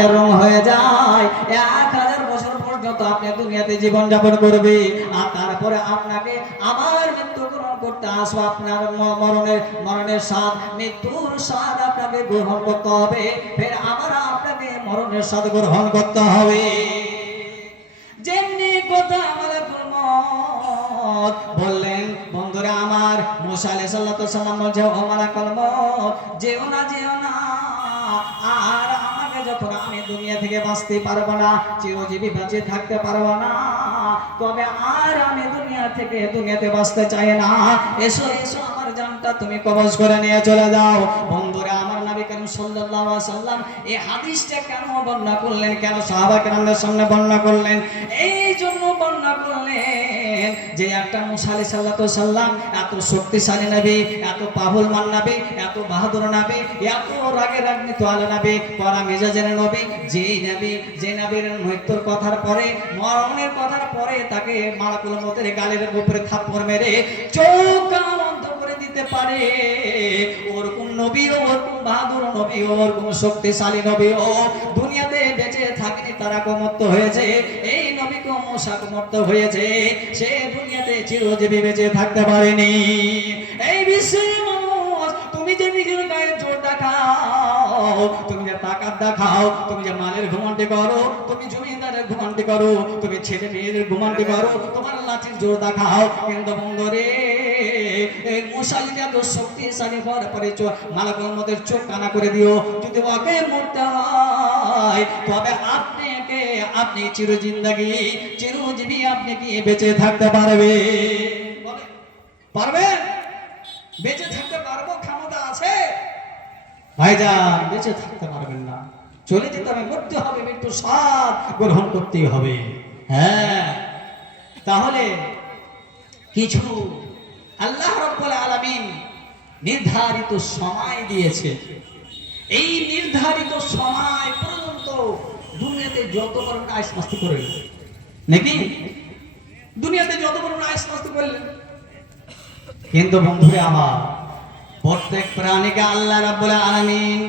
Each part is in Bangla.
কাজের রং হয়ে যায়। এক হাজার বছর পর্যন্ত আপনি দুনিয়াতে জীবন যাপন করবে। আর তারপরে আপনাকে আমার মৃত্যু গ্রহণ করতে আসব। আপনার মরণের মরণের স্বাদ, মৃত্যুর স্বাদ আপনাকে গ্রহণ করতে হবে। ফের আমার আপনাকে মরণের স্বাদ গ্রহণ করতে হবে। যেমনি কথা আমাদের বললেন, বন্ধুরা আমার আলাইহিস সাল্লাতু সাল্লাম বলছে, ও মালাকুল যেও না যেও না, আর যখন আমি দুনিয়া থেকে বাঁচতে পারব না, চিরজীবী বেঁচে থাকতে পারব না। তবে আর আমি দুনিয়া থেকে দুনিয়াতে বাঁচতে চাই না। এসো এসো, আমার জানটা তুমি কবজ করে নিয়ে চলে যাও। বন্ধুরা, আমার নবী করিম সাল্লাল্লাহু আলাইহি সাল্লাম এই হাদিসটা কেন বর্ণনা করলেন, কেন সাহাবা কেরামদের সামনে বর্ণনা করলেন? এই যে একটা মুসা আলাইহিস সাল্লাতু সাল্লাম, এত শক্তিশালী নবী, এত পাহুলমান নবী, এত বাহাদুর নবী, এত রাগে রাগনিত আলো নবী, পরা মেজাজের নবী যে নবী, যে নবীর মৃত্যুর কথার পরে, মরণের কথার পরে তাকে মালাকুল মতের গালের উপরে থাপ্পড় মেরে চোখ কান অন্ধ করে দিতে পারে। ওরকম নবী ওরকম বাহাদুর নবী ওরকম শক্তিশালী নবী, ও থাকেনি তারা কমত্ত হয়েছে, এই নবী কমসা কমত্ত হয়েছে, সে দুনিয়াতে চিরজীবী বেঁচে থাকতে পারেনি। এই বিশ্বের মানুষ, তুমি যে নিজের গায়ে জোর দেখাও, তুমি যে তাকাত দেখাও, তুমি যে মালের ঘুমান্টি করো, তুমি জমিদারের ঘুমান্টি করো, তুমি ছেলে মেয়েদের ঘুমান্টি করো, তোমার লাঠির জোর দেখাও। কিন্তু বন্ধরে মশাই যদি শক্তিশালী হওয়ার পরে মালাকুল মদের চোখ কানা করে দিও। যদি ওকে মরতে হয় তবে আপনাকে আপনি চিরজিন্দাগি চিরজীবী আপনি কি বেঁচে থাকতে পারবে। বলে, পারবেন বেঁচে থাকতে পারব ক্ষমতা আছে? ভাইজান বেঁচে থাকতে পারবেন না। চলে যেতে হবে মরতে হবে মৃত্যু স্বাদ গ্রহণ করতেই হবে। হ্যাঁ। তাহলে কিছু আল্লাহ রব্বুল আলামিন নির্ধারিত সময় দিয়েছে। এই নির্ধারিত সময় পর্যন্ত দুনিয়াতে যত বড় আইস মাস্তি করলেন নাকি? দুনিয়াতে যত বড় আইস মাস্তি করলেন কিন্তু বন্ধুরা আমার, প্রত্যেক প্রাণীকে আল্লাহ রাব্বুল আলামিন,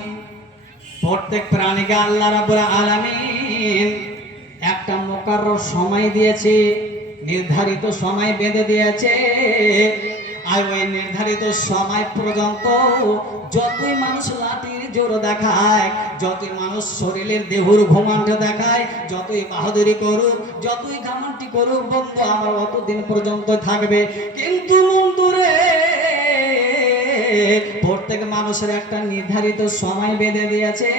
প্রত্যেক প্রাণীকে আল্লাহ রাব্বুল আলামিন একটা মোকারর সময় দিয়েছে, নির্ধারিত সময় বেঁধে দিয়েছে। আর ওই নির্ধারিত সময় পর্যন্ত যতই মানুষ লাঠির জোর দেখায়, যতই মানুষ শরীরের দেহুর ঘুমান্ড দেখায়, যতই বাহাদুরি করুক, যতই ঘামান্টি করুক, বন্ধু, আমার অতদিন পর্যন্ত থাকবে। কিন্তু বন্ধুরে, প্রত্যেক মানুষের একটা নির্ধারিত সময় বেঁধে দিয়েছে।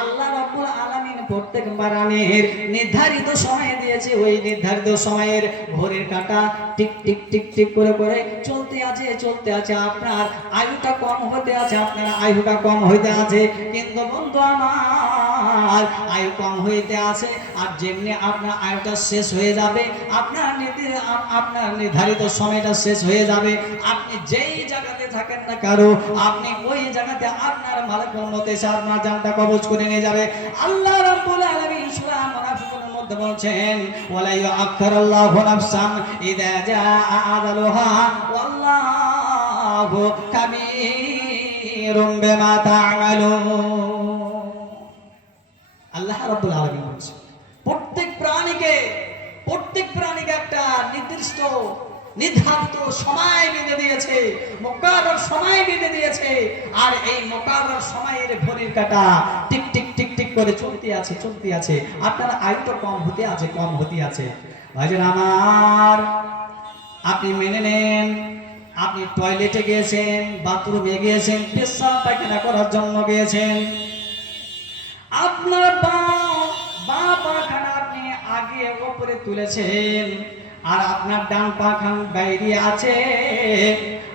আল্লাহ রাব্বুল আলামিন প্রত্যেক বারানের নির্ধারিত সময় দিয়েছে। ওই নির্ধারিত সময়ের ঘড়ির কাঁটা টিক টিক টিক টিক করে করে চলতে চলতে আছে, আপনার আয়ুটা কম হতে আছে, আপনার আয়ুটা কম হইতে আছে। কিন্তু বন্ধু আমার, আয়ু কম হইতে আছে, আর যেমনি আপনার আয়ুটা শেষ হয়ে যাবে, আপনার আপ- আপনার নির্ধারিত সময়টা শেষ হয়ে যাবে। আপনি যেই জায়গাতে থাকেন না কারও আপনি ওই জায়গাতে আপনার মালিকের মতে আপনার জানটা কবজ করে নিয়ে যাবে। আল্লাহ রাব্বুল আলামিন সূরা মুনাফিকুনের মধ্যে বলছেন আল্লাহ প্রত্যেক প্রাণীকে প্রত্যেক প্রাণীকে একটা নির্দিষ্ট, নির্ধারিত সময় বেঁধে দিয়েছে মোকাবের সময় বেঁধে দিয়েছে, আর এই মোকাবের সময়ের ঘড়ির কাটা টিক করে চলতে আছে চলতে আছে। আপনার আয়ুটা কম হতে আছে, কম হতে আছে। ভাইজান আমার, আপনি মেনে নেন। আপনি টয়লেটে গিয়েছেন বাথরুমে গিয়েছেন, পেশাব পায়খানা করার জন্য গিয়েছেন। আপনার বা পাখানা আপনি আগে উপরে তুলেছেন, আর আপনার ডান পাখান বাইরে আছে।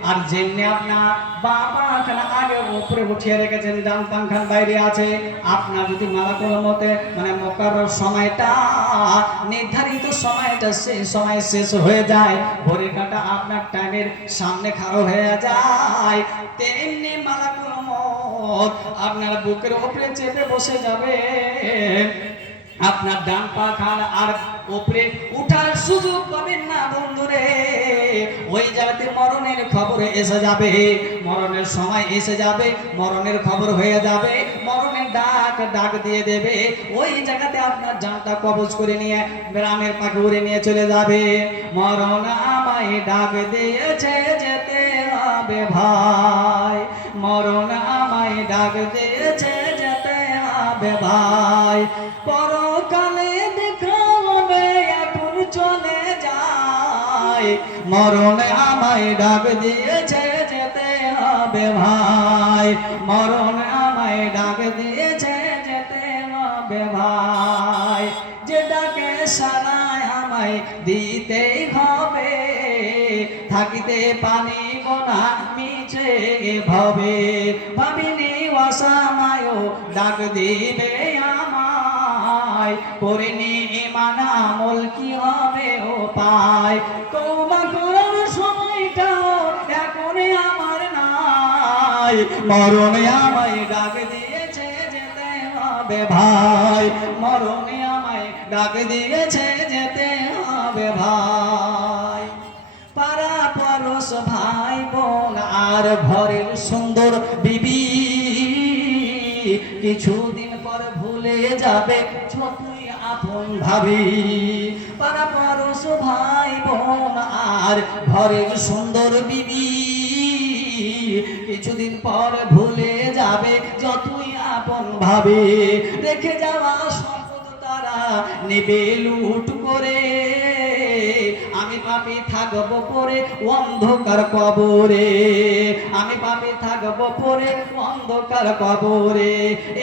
আর যেমনি আপনার বা পাখানা আগে উপরে উঠিয়ে রেখেছেন, ডান পাখান বাইরে আছে। আপনার যদি মালা কোনো মতে মানে মকার সময়টা, নির্ধারিত সময়টা সেই সময় শেষ হয়ে যায় ভরে কাটা আপনার টাইমের সামনে খাড়ো হয়ে যায়। তেমনি মালা কোনো মত আপনার বুকের উপরে চেপে বসে যাবে। আপনার ডান পা খান আর উপরে উঠার সুযোগ পাবেন না বন্ধুরে। মরণের এসে যাবে? মরণের সময় এসে যাবে, মরণের খবর হয়ে যাবে, মরণের ডাক ডাক দিয়ে দেবে। ওই জায়গাতে আপনার জানটা কবজ করে নিয়ে গ্রামের পাখি উড়ে নিয়ে চলে যাবে। মরণ আমায় ডাক দিয়েছে যেতে হবে ভাই। মরণ আমায় ডাক দিয়েছে যেতে হবে ভাই। পরকালে মরণ আমায় ডাক দিয়েছে যেতে হবে ভাই। মরণ আমায় ডাক দিয়েছে যেতে হবে ভাই। যে ডাকে সারায় আমায় দিতেই হবে, থাকিতে পানি গোনা মিছে ভবে। ভাবিনি অসামায় ডাক দিবে আমায়। করিনি ইমান আমল কি হবে ও পায়। কৌমা মরণে আমায় ডাক দিয়েছে যেতে হবে ভাই। মরণে আমায় ডাক দিয়েছে যেতে হবে ভাই। পাড়া পরশ ভাই বোন আর ঘরের সুন্দর বিবি। কিছুদিন পর ভুলে যাবে যতই আপন ভাবি। পাড়া পরশ ভাই বোন আর ঘরের সুন্দর বিবি। কিছুদিন পর ভুলে যাবে যতই আপন ভাবে। রেখে যাওয়া সম্পদ তারা নেবে লুট করে। আমি পাপি থাকব পরে অন্ধকার কবরে। আমি পাপি থাকব পরে অন্ধকার কবরে।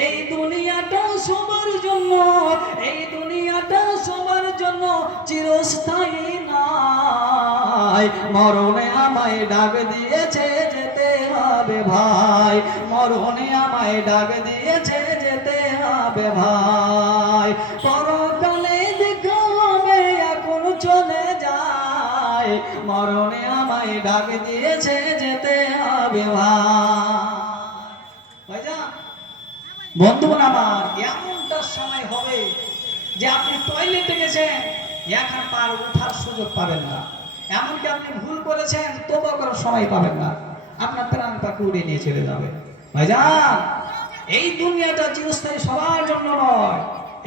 এই দুনিয়াটা সবার জন্য, এই দুনিয়াটা সবার জন্য চিরস্থায়ী নাই মরণে আমায় ডাক দিয়েছে হবে ভাই। মরণে আমায় ডাক দিয়েছে যেতে হবে ভাই। পরকালে দেখা হবে এখন চলে যায় মরণে আমায় ডাক দিয়েছে যেতে হবে ভাই। বন্ধুগণ আমার, এমনটা সময় হবে যে আপনি টয়লেটে গেছেন এখন পার উঠার সুযোগ পাবেন না। এমনকি আপনি ভুল করেছেন তবু করার সময় পাবেন না। আপনার প্রাণ পাখি উড়ে নিয়ে চলে যাবে। ভাইজান এই দুনিয়াটা চিরস্থায়ী সবার জন্য নয়।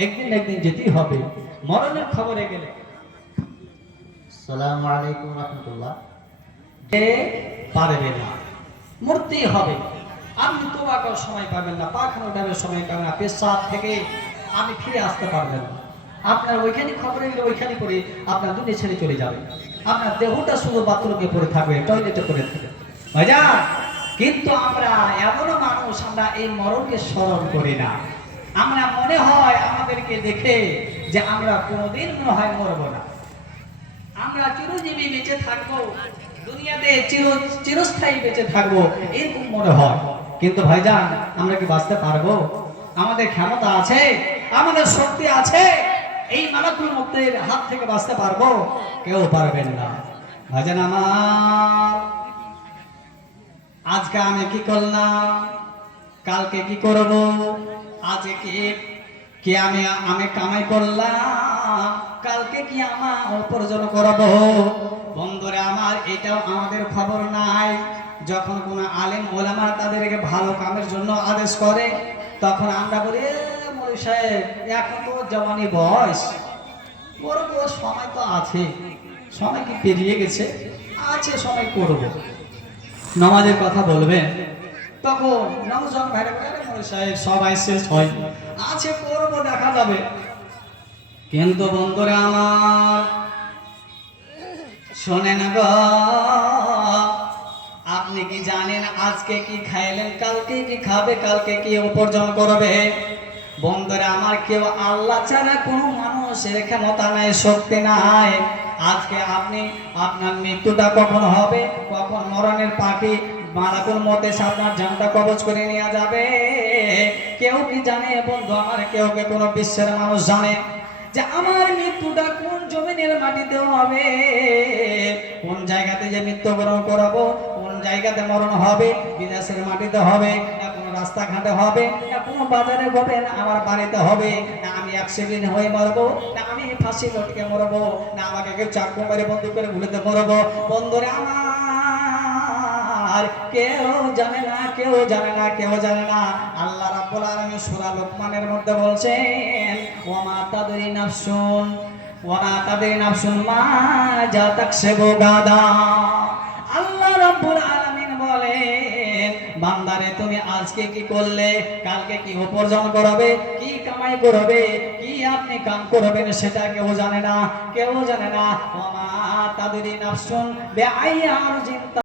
একদিন একদিন যেতেই হবে। মরণের খবরে গেলে। সালামু আলাইকুম রহমতুল্লাহ। পারবে না। মরতেই হবে। আপনি তোবা করার সময় পাবেন না। পাখানো উঠানোর সময় পাবেন না। পেশাব থেকে আপনি ফিরে আসতে পারবেন না। আপনার ওইখানে খবরে গেলে ওইখানে করে আপনার দুনিয়া ছেড়ে চলে যাবে। আপনার দেহটা শুধু বাথরুমে পড়ে থাকবে টয়লেটে পড়ে থাকবে। ভাইজা কিন্তু আমরা এমনও মানুষ, আমরা এই মরণকে স্মরণ করি না। আমরা মনে হয় আমাদেরকে দেখে যে আমরা কোনোদিন মনে হয় মরবো না। আমরা চিরজীবী বেঁচে থাকব, দুনিয়াতে চির, চিরস্থায়ী বেঁচে থাকব, এরকম মনে হয়। কিন্তু ভাইজান, আমরা কি বাঁচতে পারব? আমাদের ক্ষমতা আছে, আমাদের শক্তি আছে, এই মালাকুল মুক্তের হাত থেকে বাঁচতে পারব? কেউ পারবেন না। ভাইজান আমার আজকে আমি কি করলাম? কালকে কি করব? আজকে কি কি আমি আমি কামাই করলাম? কালকে কি আমার উপার্জন করব? বন্ধুরা আমার এটাও আমাদের খবর নাই। যখন কোনো আলেম ওলামা তাদেরকে ভালো কামের জন্য আদেশ করে তখন আমরা বলি "এ, মৌলভী সাহেব এখন তো জওয়ানি বয়স। বড় সময় তো আছে। সময় কি পেরিয়ে গেছে? আছে সময় করব। নামাজের কথা বলবেন তখন নামাজ যখন বলে, "আরে সাহেব সবাই শেষ হয়? আছে করব দেখা যাবে। কিন্তু বন্ধুরা আমার শোনেন গো আপনি কি জানেন আজকে কি খাইলেন কালকে কি খাবে কালকে কি উপার্জন করবে? বন্ধুরা আমার কেউ আল্লাহ ছাড়া কোনো মানুষের ক্ষমতা নাই শক্তি নাই। আজকে আপনি আপনার মৃত্যুটা কখন হবে? কখন মরণের পাখি মালাকুল মতে আপনার জানটা কবজ করে নেওয়া যাবে? কেউ কি জানে বন্ধু আমার? কেউ কে কোনো বিশ্বের মানুষ জানে যে আমার মৃত্যুটা কোন জমিনের মাটিতে হবে? কোন জায়গাতে যে মৃত্যুবরণ করাবো, কোন জায়গাতে মরণ হবে বিদেশের মাটিতে হবে? রাস্তাঘাটে হবে, না কোনো বাজারে হবে, না আমার বাড়িতে হবে, না আমি অ্যাক্সিডেন্ট হয়ে মরবো, না আমি ফাঁসি লটকে মরবো, না আমাকে কেউ চাকু মেরে বন্ধু করে ভুলেতে মরবো। বন্ধুরে আমার, কেউ জানে না, কেউ জানে না, কেউ জানে না। আল্লাহ রাব্বুল মধ্যে বলছেন মা মা মা যা বান্দারে, তুমি আজকে কি করলে? কালকে কি উপার্জন করবে? কি কামাই করবে? কি আপনি কাম করবেন সেটা কেউ জানে না, কেউ জানে না। তাদের নাফসুন নাফসুন আর আরজিন